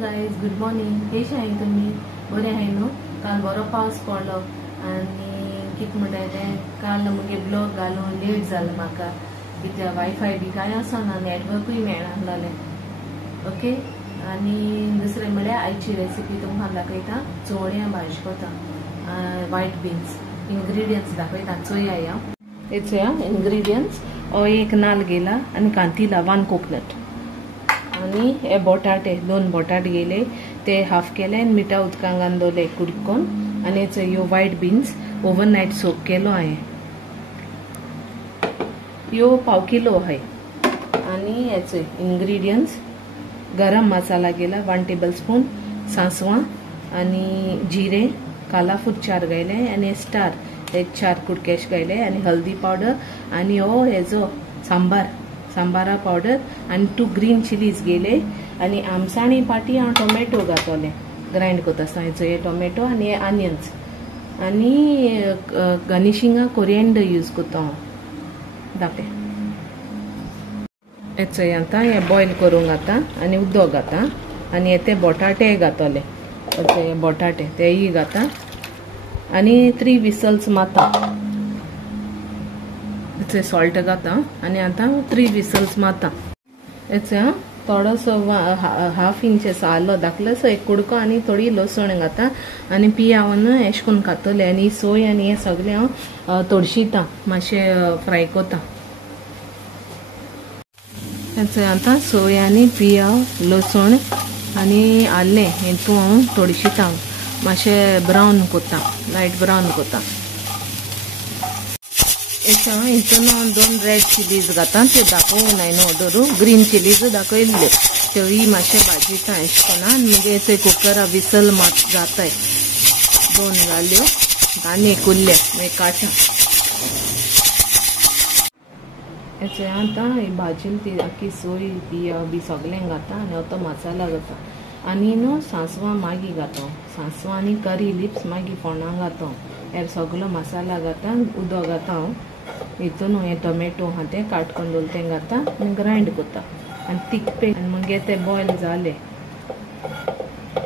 Guys good morning. कशे आहाय तुम्ही? बरे आहाय न्हू? काल बरो पावस पडलो आनी कितें म्हणटाय काल मुगे ब्लॉग घालून लेट जालो म्हाका कित्याक वायफाय बी कांय आसना, नेटवर्कूय मेळनासलें. ओके. आनी दुसरें म्हळ्यार आयची रेसिपी तुमकां दाखयता. चोवड्यां भाजी कोता वायट बीन्स. इंग्रेडियंट्स दाखयता. चोया या हेचोया इंग्रेडियंट्स. हो एक नाल्ल गेला आनी कांतिला 1 कोकोनट आनी हे बोटाटे 2 बोटाट गेले ते हाफ केले आनी मिठा उदकां घालून कुडकोन आनी ह्यो वायट बीन्स ओवरनायट सोक केलो हांवें. ह्यो पाव किलो आहाय. आनी हेचे इंग्रेडियंट्स गरम मसाला गेला 1 टेबल स्पून, सांसवां आनी जिरे कालाफूट 4 गायले आनी स्टार 4 कुडकेश गायले आनी हल्दी पावडर आनी हो हेजो सांबारा पावडर आनी 2 ग्रीन चिलीज गेले आनी आमसाणी पाटी हांव टोमॅटो घातले ग्राइंड करता आसतना. हे टोमॅटो आनी आनियन्स आनी गार्निशिंगा कोरिएंडर यूज करता हांव. दाखय हेचो आतां हे बॉयल करूंक घाता आनी उदक घाता आनी ते बोटाटे घातले. हे बोटाटे तेय घाता आनी 3 विसल्स मारता. हेचे सॉल्ट घाता आनी आतां 3 विसल्स मारता. हेचे थोडोसो हाफ इंच आलो दाखलोसो एक कुडको आनी थोडी लसण घाता आनी पियावन एश करून खातले आनी सोय आनी हे सगळे हांव तोडशिता मातशें फ्राय करता. हेचे आतां सोय आनी पियाव लसण आनी आलें हेतू हांव तोडशिता मातशें ब्रावन करता, लायट ब्रावन करता. हितून 2 रेड चिलीज घाता त्यो दाखोवंक नाय न्हू ऑर्डरू. ग्रीन चिलीज दाखयल्ल्यो त्योय मातशें भाजयता एश कोन्न आनी मागीर ते कुकरा विसल मात जाताय 2 घाल्यो आनी एक उरले मागीर काटा. हेचे आतां भाजून ती आख्खी सोय बिया बी सगळें घाता आनी हो तो मसाला घाता आनी न्हू सांसवां मागीर घाता. सांसवां आनी करी लिप्स मागीर फोंडां घाता. हे सगळो मसाला घाता उदक घाता हांव. हितून हे टोमॅटो आहा ते काटकून दवरले ते घाता आनी ग्राइंड करता आनी तिखपे आनी मागीर ते बॉयल जाले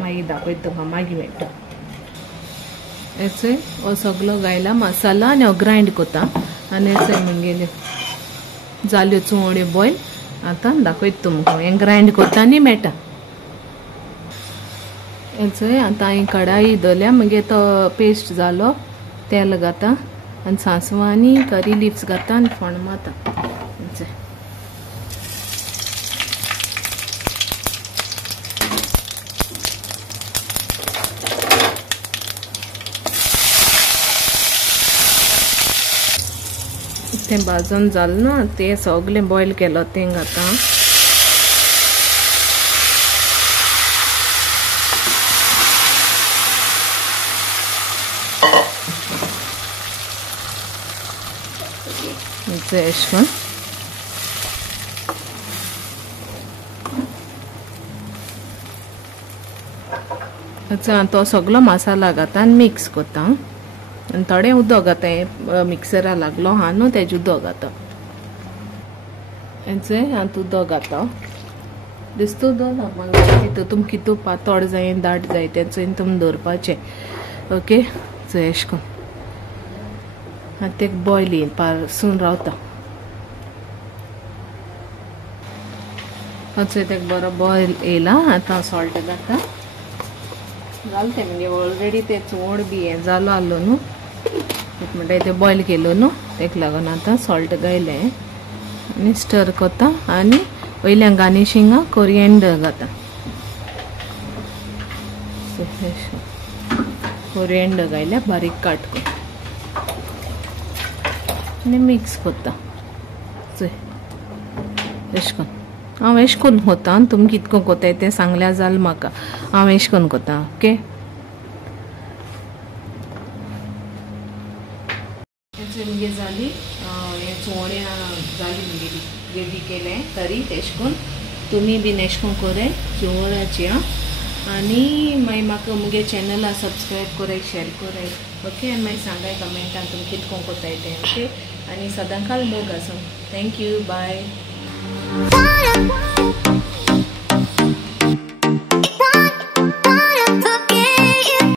मागीर दाखयता तुका मागीर मेळटा. हेचे हो सगळो घायला मसाला आनी हो ग्राइंड करता आनी हेचे मागीर जाल्यो चोवड्यो बॉयल. आतां दाखयता तुमकां हें ग्राइंड करता आनी मेळटा. हेचे आतां हांवें कढाई दवरल्या मागीर तो पेस्ट जालो तेल घाता आनी सांसवां आनी करी लिव्स घाता आनी फोंड मारता. ते भाजून जालें ना ते सगळें बॉयल केलो तें घाता. एश करून तो सगळो मसाला घाता आनी मिक्स करता आनी थोडें उदक घाता. हे मिक्सरा लागलो हा न्हू तेजें उदक घाता. हेचे आतां उदक घाता दिसता उदक मागीर तुमकां कितू पातळ जाय दाट जाय तेचो तुमी दवरपाचें. ओके. एश करून आतां ते बॉयल येयन पासून रावता. ते बरो बॉयल येयला. आतां सॉल्ट घाता जालें तें म्हणजे ऑलरेडी ते चोवड बी हें जालो आसलो न्हू म्हणटा ते बॉयल केलो न्हू तेका लागून आतां सॉल्ट घायलें आनी स्टर करता आनी वयल्यान गार्निशिंगा कोरिएंडर घाता. कोरिएंडर घायल्या बारीक काट कर आनी मिक्स करता. एश करून हांव एश करून करता. तुमी कितको कोताय तें सांगल्यार जालें म्हाका. हांव एश करून करता. ओके. मुगे जाली हे चोवड्यां जाली मुगेली ग्रेवी केलें करी तेश करून तुमी बीन एश करून कोराय चोवडाची आनी मागीर म्हाका मुगे चॅनला सबस्क्रायब कोराय शेअर कोराय. ओके. आनी मागीर सांगाय कमेंटान तुमी कितको कोताय तें. ओके. आनी सदांकाल मोग आसूं. थँक्यू. बाय.